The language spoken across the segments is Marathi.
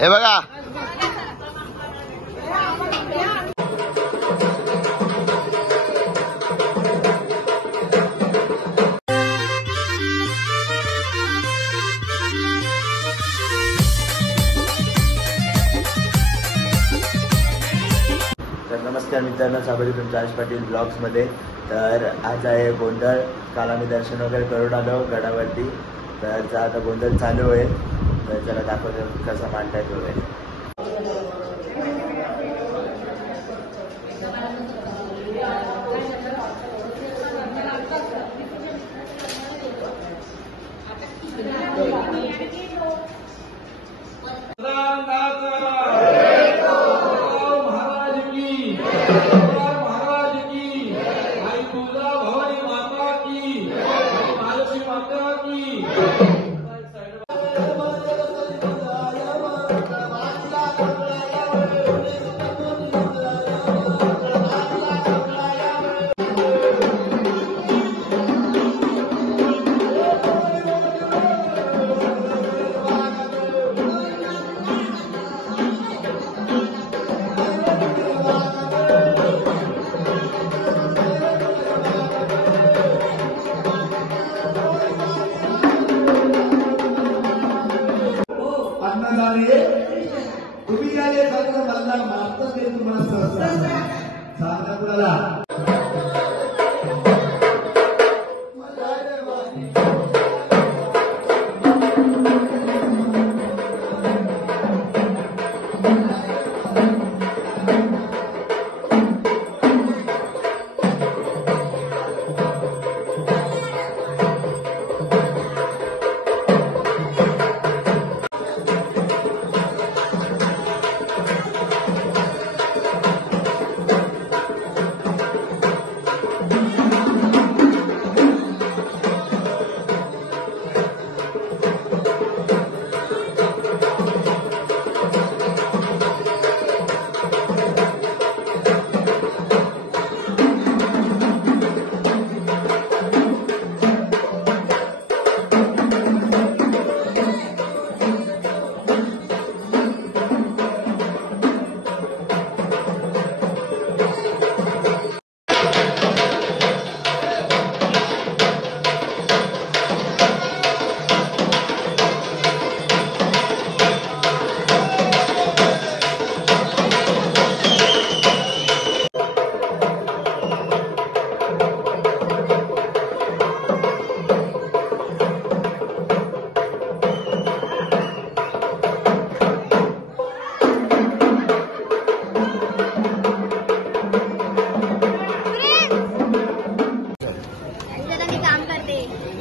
हे बघा नमस्कार मित्रांनो, स्वागत तुमच्या आयुष पाटील ब्लॉग्स मध्ये। तर आज आहे गोंधळ। काल आम्ही दर्शन वगैरे करून आलो गडावरती, तर आता गोंधळ चालू आहे। तर चला दाखवतो कसा मांडतात वगैरे। तुम्ही गेले सगळं मला मागतं ते तुम्हाला सांगा कुणाला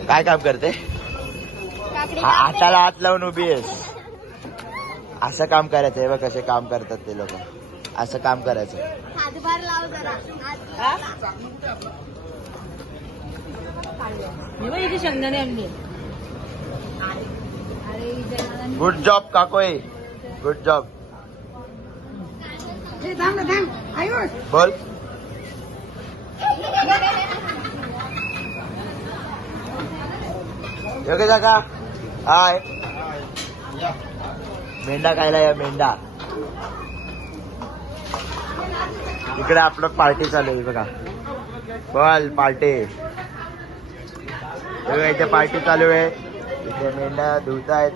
काय काम करते? हाताला हात लावून उभी आहेस। असं काम करायचं आहे बघ, कसे काम करतात ते लोक। असं काम करायचं। हातभार लाव जरा। शेंगदाणे आणले। गुड जॉब काकोई, गुड जॉब। बोल। योगेश काका हाय। मेंढा खायला या, मेंढा। इकडे आपलं पार्टी चालू आहे बघा। बोल पार्टी। इथे पार्टी चालू आहे। इथे मेंढा धुतायत,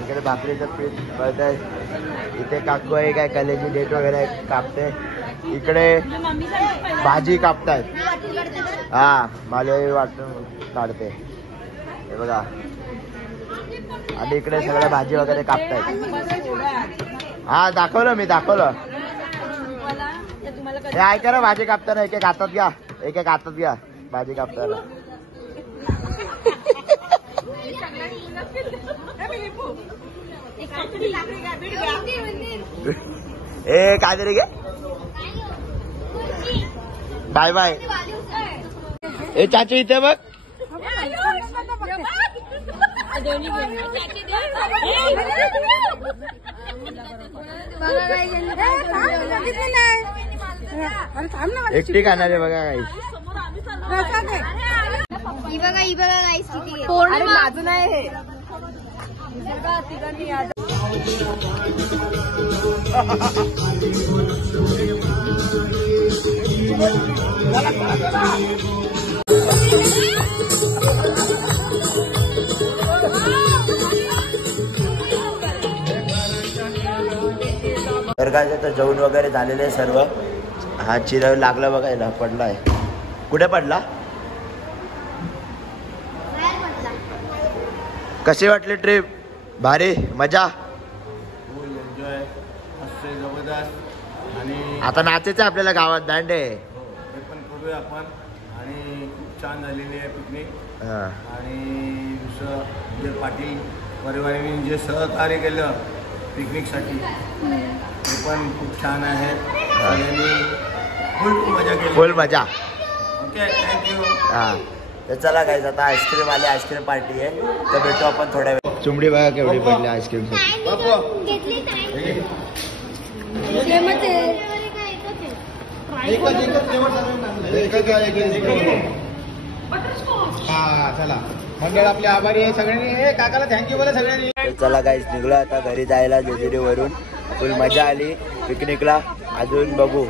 इकडे भाकरीचं पीठ पळतायत। इथे काकू आहे, काय कलेची डेट वगैरे कापते। इकडे भाजी कापतायत। हा मला वाटून काढते हे बघा। आणि इकडे सगळ्या भाजी वगैरे कापतायत। हा दाखवलं मी, दाखवलं। हे ऐका ना, भाजी कापताना एक एक हातात घ्या, एक एक हातात घ्या भाजी कापताना। ए काय तरी घे, बाय बाय। ए चाचू इथे बघ। एकटी खाणार आहे बघा काही। ही बघा गाईस किती माझं नाही हे तर काय आता जेवण वगैरे झालेले आहे सर्व. हा चिरव लागला बघायला पडलाय. कुठे पडला? कशी वाटली ट्रिप? भारी मजा. एन्जॉय असते जबरदस्त. आणि आता नाचायचं आपल्याला गावात दांडे. हे पण करूया आपण. आणि खूप छान झालेली आहे पिकनिक. हा. आणि दुसरं जे पाटील परिवाराने जे सहकार्य केलं पिकनिकसाठी ते पण खूप छान आहे. सगळ्यांनी फुल मजा केली. फुल मजा. Okay thank you. हा तर चला काय आता आईस्क्रीम आली. आईस्क्रीम पार्टी आहे तर भेटू आपण थोड्या वेळ. चुमडी बघा केवढी पडली आईस्क्रीम. चला मंडळ आपले आभारी आहे सगळ्यांनी. काकाला थँक्यू बोला सगळ्यांनी. चला काहीच निघलो आता घरी जायला जेजुरीवरून. फुल मजा आली पिकनिकला. अजून बघू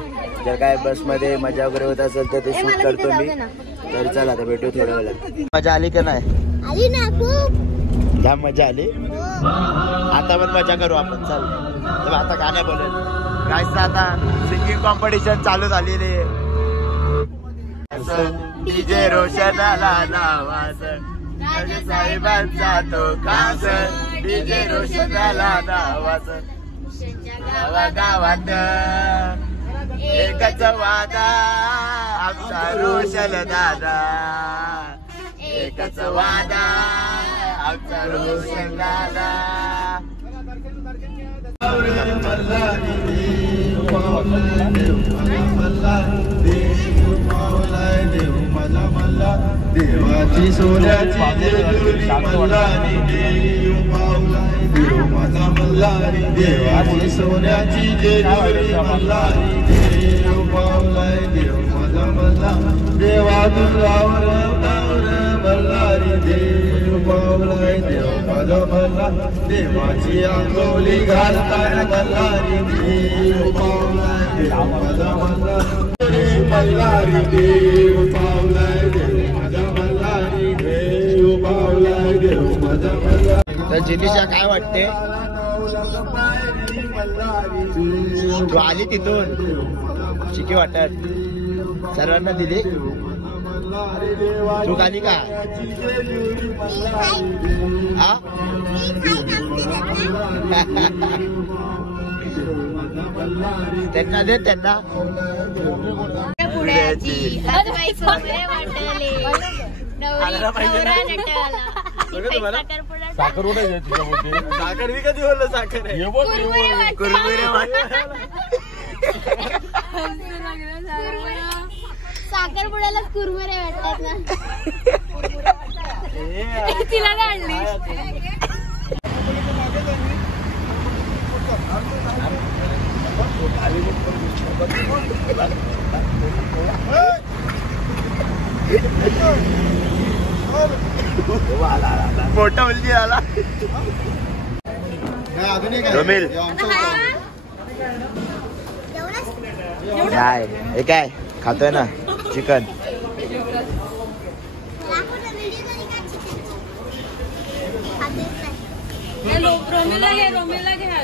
जर काय बसमध्ये मजा वगैरे होत असेल तर ते शूट करतो मी. तर चला आता भेटू थोड्या वेळात. मजा आली का नाही? आली ना खूप. जाम मजा आली. आता पण मजा करू आपण. चल तर आता गाणं बोलेल काहीच. आता सिंगिंग कॉम्पिटिशन चालू झालेली. डीजे रोशनाला नावाज साहेबांचा तो खास. डीजे रोशनाला नावाज गावागावात एकच वादा आमचा रोशन दादा. एकच वादा आमचा रोशन दादा. देवाची सोन्याची जेजुरी मल्हारी देव पावलाय. देव माझा मल्हारी. देवाची सोन्याची जेजुरी मल्हारी देव पावलाय. देव माझा मल्हारी. देवा दुर्गावर मल्हारी देव पावलाय. देव माझा मल्हारी. देवाची आंघोळी घालताय मल्हारी देव पावलाय. देव माझा मल्हारी. मल्हारी देव पावलाय. देव माझा मल्हारी. देव पावलाय. देव माझा मल्हारी. तर जिनिषा काय वाटते? तू आली तिथून शिकी वाटत सर्वांना दिली. तू खाली का? हा त्यांना दे त्यांना. साखर कुठे साखर मी कधी बोललो साखर आहे. कुरमुरे साखरपुड्यालाच कुरमुरे वाटतात ना. तिला काढली. मोठा मुलगी आला. रोमिल काय हे काय खातोय ना चिकन. रोमेला घ्या.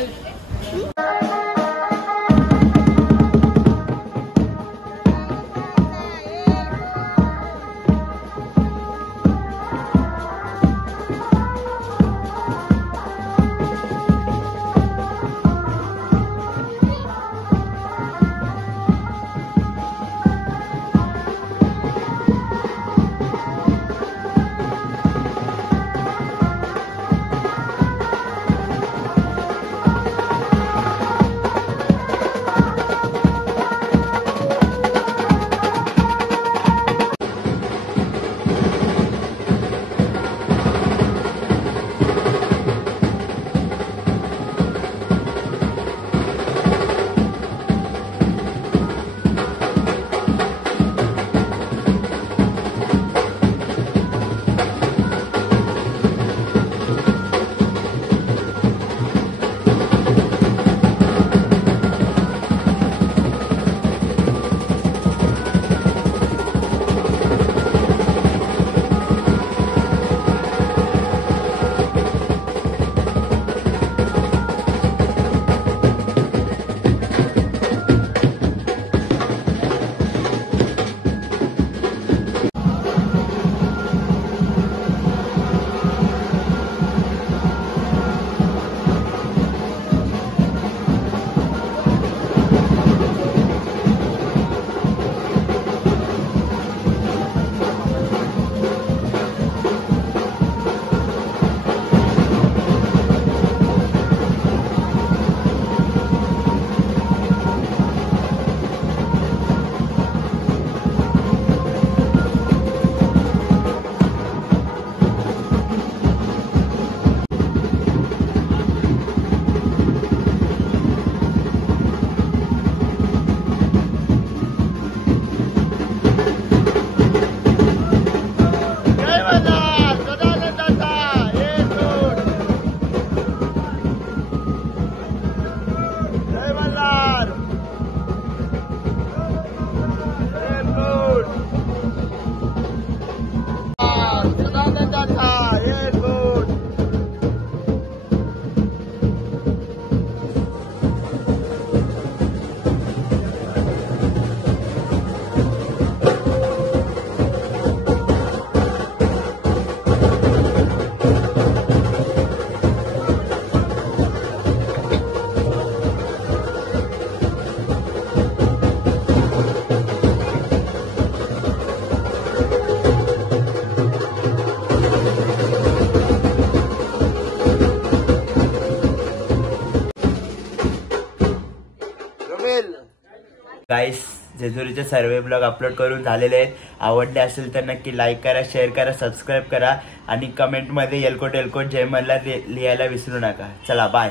गाईस जेजुरीचे सर्वे ब्लॉग अपलोड करून झालेले आहेत. आवडले असेल तर नक्की लाईक करा, शेअर करा, सबस्क्राईब करा आणि कमेंटमध्ये एलकोट जय मल्हार लिहायला विसरू नका. चला बाय.